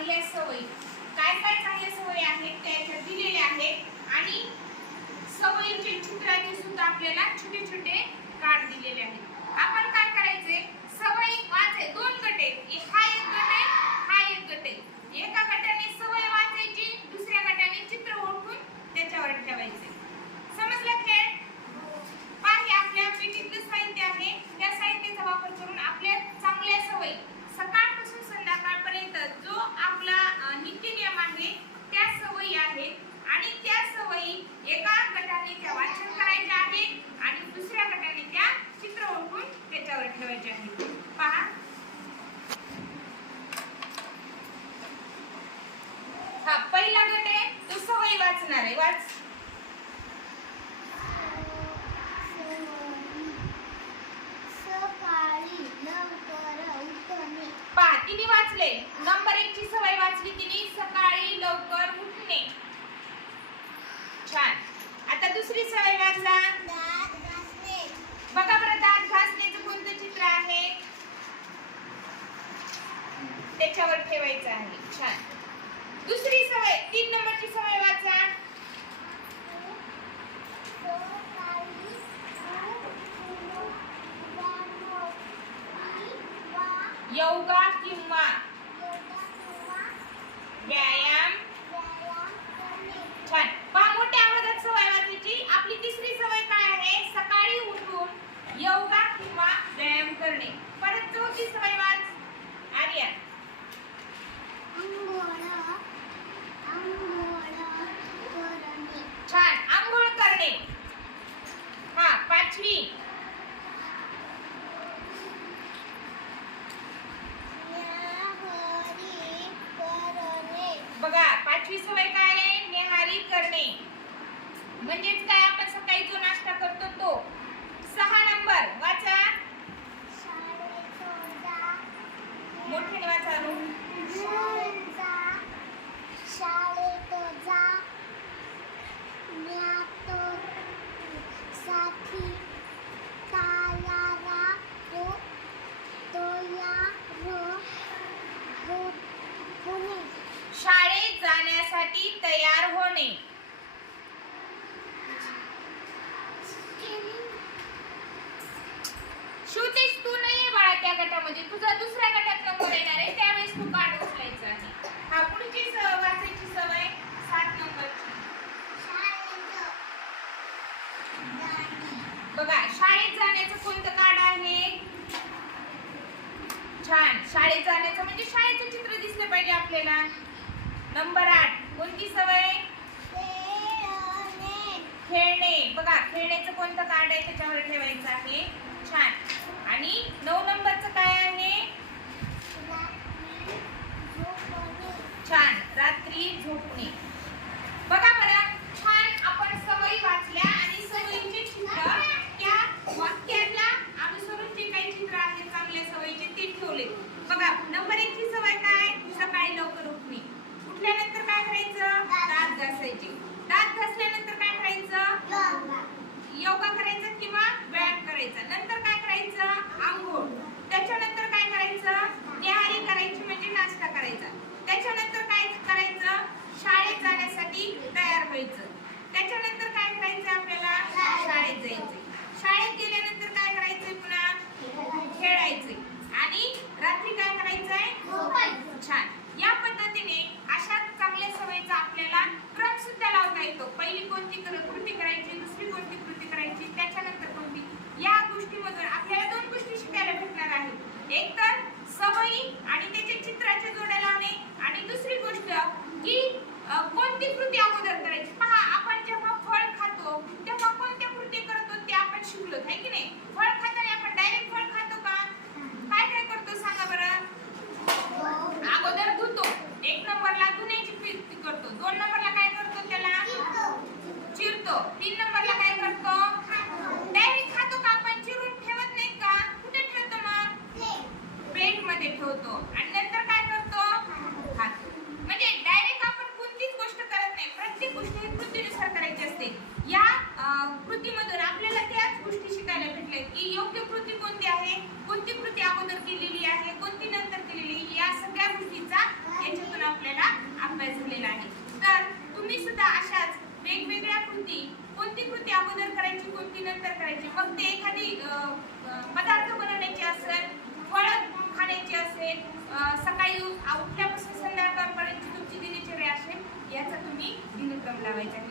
चांगल्या सवयी. काय काय चांगल्या सवयी आहेत त्या दिलेल्या आहेत आणि सवयींचे चित्राचे सुद्धा आपल्याला छोटे छोटे कार्ड दिलेले आहेत. आपण काय करायचे? सवयी वाचे दोन गटे करायचे आहे पहा. हा पहिला गट आहे. तो सवय वाचणार आहे. वाच. पहा तिने वाचले? नंबर एक ची सवय वाचली तिने सकाळी लवकर उठणे. छान. आता दुसरी सवय वाचला त्याच्यावर ठेवायचं आहे. छान. दुसरी सवय तीन नंबरची सवय वाचा. योगा किंवा म्हणजेच काय आपण सकाळी जो नाश्ता करतो तो? सहा नंबर. वाचा. मोठ्याने वाचा शाळेत जाण्यासाठी तयार होणे. म्हणजे तुझा दुसरा घटक नंबर येणार आहे त्यावेळेस तू पाठ उचलायचं आहे. हा पुढची स- वाचायची सवय सात नंबरची. बघा शाळेत जाण्याचं कोणतं कार्ड आहे? छान शाळेत जाण्याचं म्हणजे शाळेचं चित्र दिसलं पाहिजे आपल्याला. नंबर आठ कोणती सवय? खेळणे. बघा खेळण्याचं कोणतं कार्ड आहे त्याच्यावर ठेवायचं आहे. Tin number मग ते एखादी पदार्थ बनवण्याची असेल फळ खाण्याची असेल सकाळी उठल्यापासून संध्याकाळपर्यंत तुमची दिनचर्या असेल याचा तुम्ही दिनक्रम लावायचा.